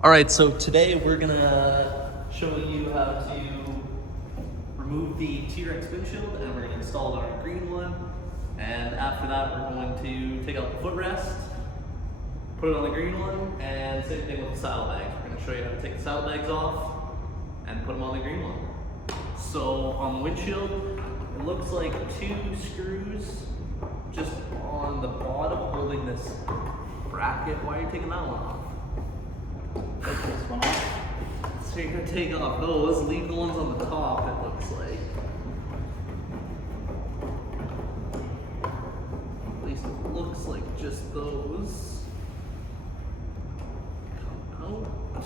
All right, so today we're gonna show you how to remove the T-Rex windshield, and we're gonna install it on our green one. And after that, we're going to take out the footrest, put it on the green one, and same thing with the saddlebags. We're gonna show you how to take the saddlebags off and put them on the green one. So on the windshield, it looks like 2 screws just on the bottom holding this bracket. Why are you taking that one off? Take this one off. So you're gonna take off those, leave the ones on the top, it looks like. At least it looks like just those come out.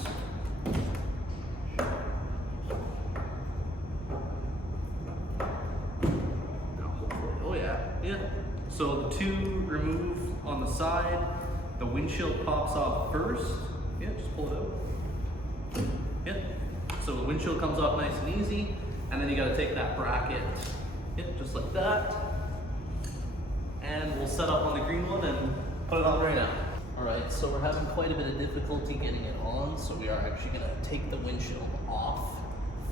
Oh yeah. So the 2 remove on the side, the windshield pops off first. Yeah, just pull it out. Yeah. So the windshield comes off nice and easy, and then you gotta take that bracket, yeah, just like that. And we'll set up on the green one and put it on right now. All right, so we're having quite a bit of difficulty getting it on, so we are actually gonna take the windshield off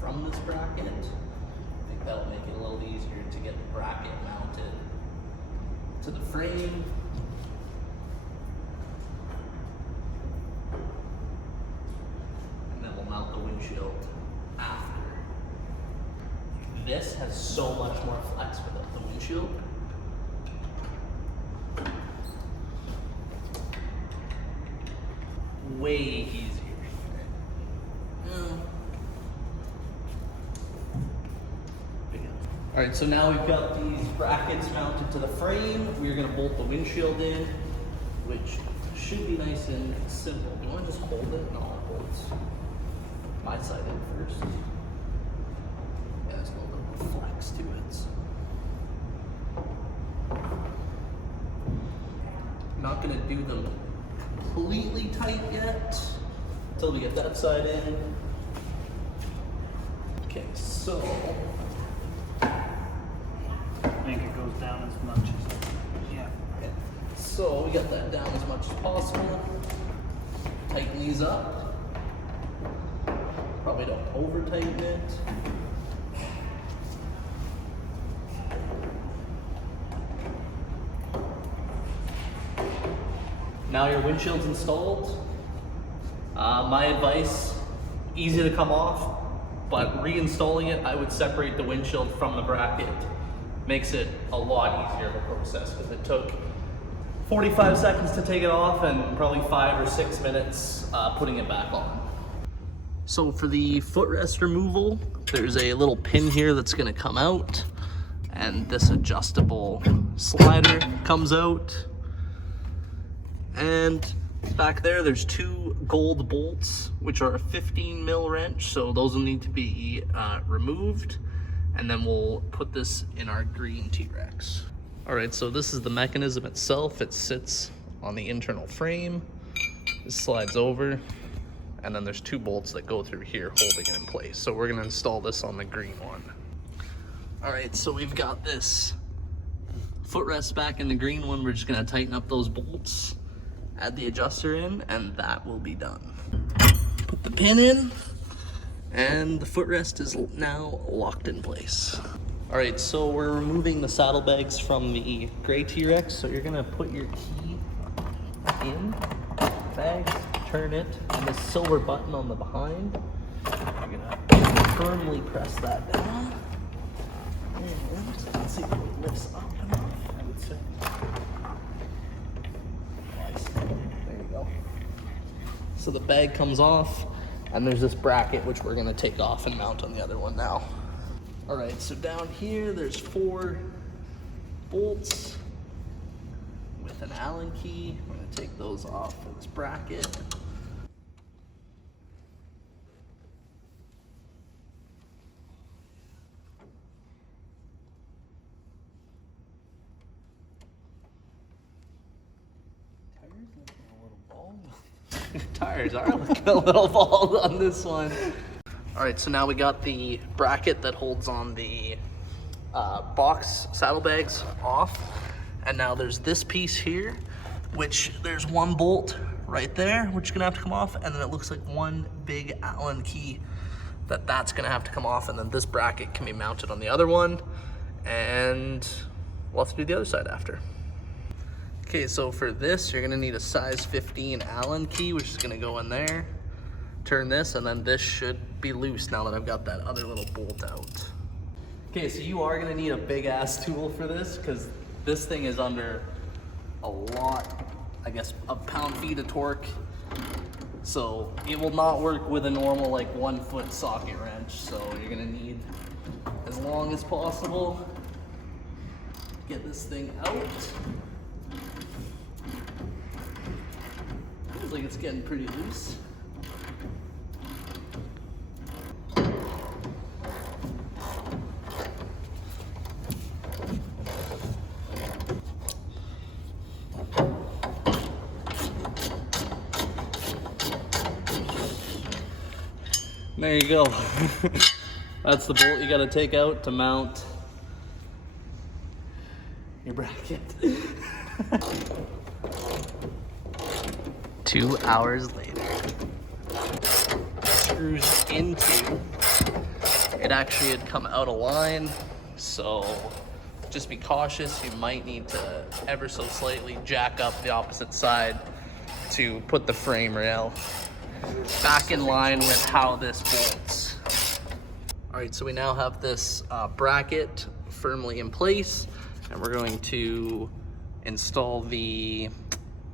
from this bracket. I think that'll make it a little easier to get the bracket mounted to the frame. Mount the windshield after. This has so much more flex without the windshield. Way easier. All right, so now we've got these brackets mounted to the frame. We're gonna bolt the windshield in, which should be nice and simple. Do you wanna just hold it? No, it bolts. My side in first. Yeah, there's a little bit of flex to it. I'm not gonna do them completely tight yet until we get that side in. Okay, so I think it goes down as much as so we got that down as much as possible. Tighten these up. Probably don't over tighten it. Now your windshield's installed. My advice, easy to come off, but reinstalling it, I would separate the windshield from the bracket. Makes it a lot easier of a process because it took 45 seconds to take it off and probably 5 or 6 minutes putting it back on. So for the footrest removal, there's a little pin here that's gonna come out, and this adjustable slider comes out. And back there's 2 gold bolts, which are a 15 mil wrench, so those will need to be removed. And then we'll put this in our green T-Rex. All right, so this is the mechanism itself. It sits on the internal frame. This slides over. And then there's 2 bolts that go through here holding it in place. So we're gonna install this on the green one. All right, so we've got this footrest back in the green one. We're just gonna tighten up those bolts, add the adjuster in, and that will be done. Put the pin in, and the footrest is now locked in place. All right, so we're removing the saddlebags from the gray T-Rex. So you're gonna put your key in, bags, turn it, and the silver button on the behind, you're gonna firmly press that down, and let's see if it lifts up enough, I would say. Nice. There you go. So the bag comes off, and there's this bracket which we're gonna take off and mount on the other one now. All right, so down here there's 4 bolts with an Allen key. We're gonna take those off of this bracket. Tires are looking a little bald on this one. All right, so now we got the bracket that holds on the box saddlebags off. And now there's this piece here, which there's 1 bolt right there, which is gonna have to come off, and then it looks like one big Allen key that's gonna have to come off, and then this bracket can be mounted on the other one, and we'll have to do the other side after. Okay, so for this, you're gonna need a size 15 Allen key, which is gonna go in there. Turn this, and then this should be loose now that I've got that other little bolt out. Okay, so you are gonna need a big ass tool for this, because this thing is under a lot, I guess, of pound-feet of torque. So it will not work with a normal like 1 foot socket wrench. So you're gonna need as long as possible. Get this thing out. Feels like it's getting pretty loose. There you go. That's the bolt you gotta take out to mount your bracket. 2 hours later. Screws into. It actually had come out of line, so just be cautious. You might need to ever so slightly jack up the opposite side to put the frame rail back in line with how this bolts. All right, so we now have this bracket firmly in place, and we're going to install the,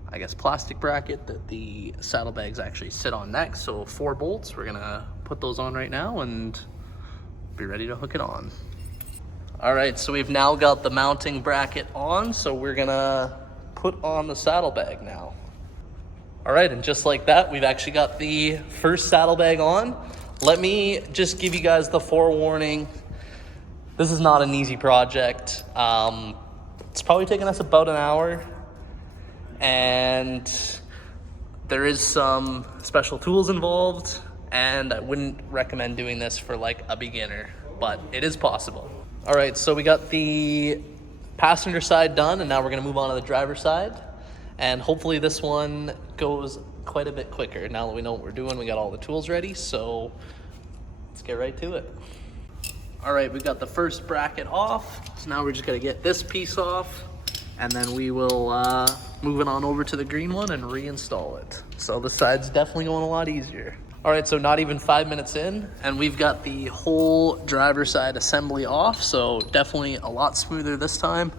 I guess, plastic bracket that the saddlebags actually sit on next. So 4 bolts, we're gonna put those on right now and be ready to hook it on. All right, so we've now got the mounting bracket on, so we're gonna put on the saddlebag now. All right, and just like that, we've actually got the first saddlebag on. Let me just give you guys the forewarning. This is not an easy project. It's probably taken us about an hour, and there is some special tools involved, and I wouldn't recommend doing this for like a beginner, but it is possible. All right, so we got the passenger side done, and now we're gonna move on to the driver's side. And hopefully this one goes quite a bit quicker. Now that we know what we're doing, we got all the tools ready, so let's get right to it. All right, we got the first bracket off. So now we're just gonna get this piece off, and then we will move it on over to the green one and reinstall it. So the side's definitely going a lot easier. All right, so not even 5 minutes in, and we've got the whole driver's side assembly off, so definitely a lot smoother this time.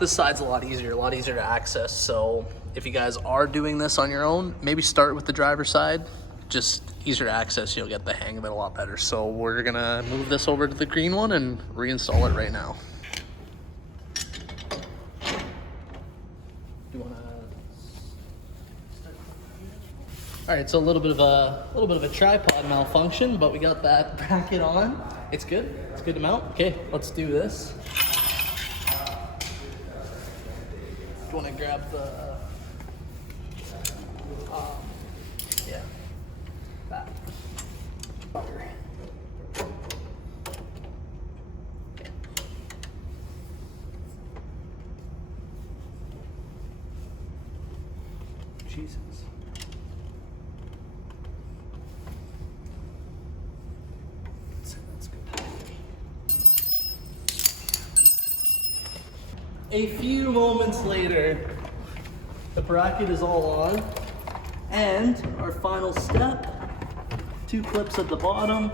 This side's a lot easier to access. So if you guys are doing this on your own, maybe start with the driver's side. Just easier to access, you'll get the hang of it a lot better. So we're gonna move this over to the green one and reinstall it right now. All right, so a little bit of a tripod malfunction, but we got that bracket on. It's good. It's good to mount. Okay, let's do this. You want to grab the, yeah, that. Jesus. That's good. A few moments later, the bracket is all on, and our final step, 2 clips at the bottom.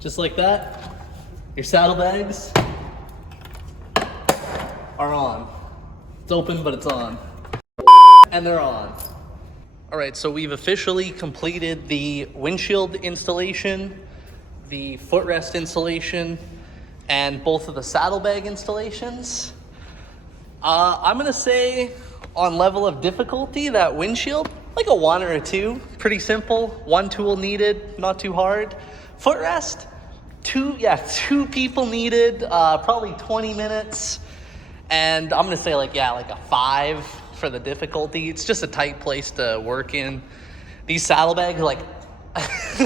Just like that, your saddlebags are on. It's open, but it's on. And they're on. All right, so we've officially completed the windshield installation, the footrest installation, and both of the saddlebag installations. I'm gonna say on level of difficulty, that windshield, like a 1 or a 2, pretty simple. 1 tool needed, not too hard. Footrest, 2 people needed, probably 20 minutes. And I'm gonna say like a 5 for the difficulty. It's just a tight place to work in. These saddlebags are like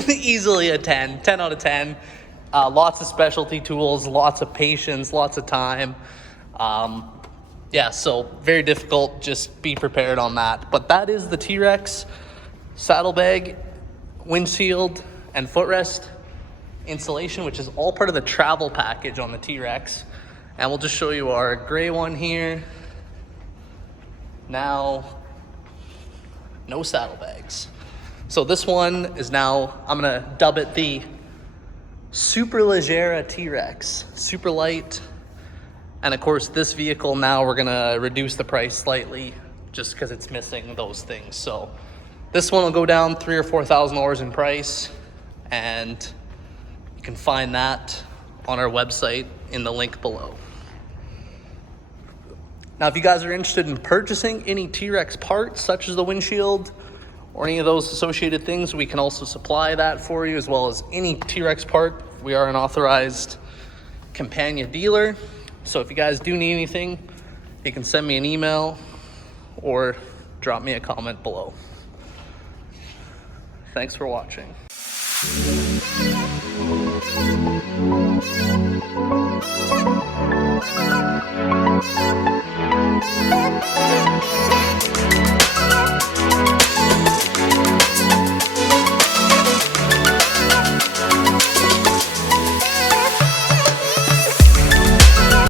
easily a 10 out of 10. Lots of specialty tools, lots of patience, lots of time. Yeah, so very difficult. Just be prepared on that. But that is the T-Rex saddlebag, windshield, and footrest installation, which is all part of the travel package on the T-Rex. And we'll just show you our gray one here. Now, no saddlebags. So this one is now, I'm gonna dub it the Super Leggera T-Rex, super light. And of course, this vehicle now we're gonna reduce the price slightly just because it's missing those things. So this one will go down $3,000 or $4,000 in price, and you can find that on our website in the link below. Now, if you guys are interested in purchasing any T-Rex parts, such as the windshield or any of those associated things, we can also supply that for you, as well as any T-Rex part. We are an authorized Campagna dealer. So if you guys do need anything, you can send me an email or drop me a comment below. Thanks for watching.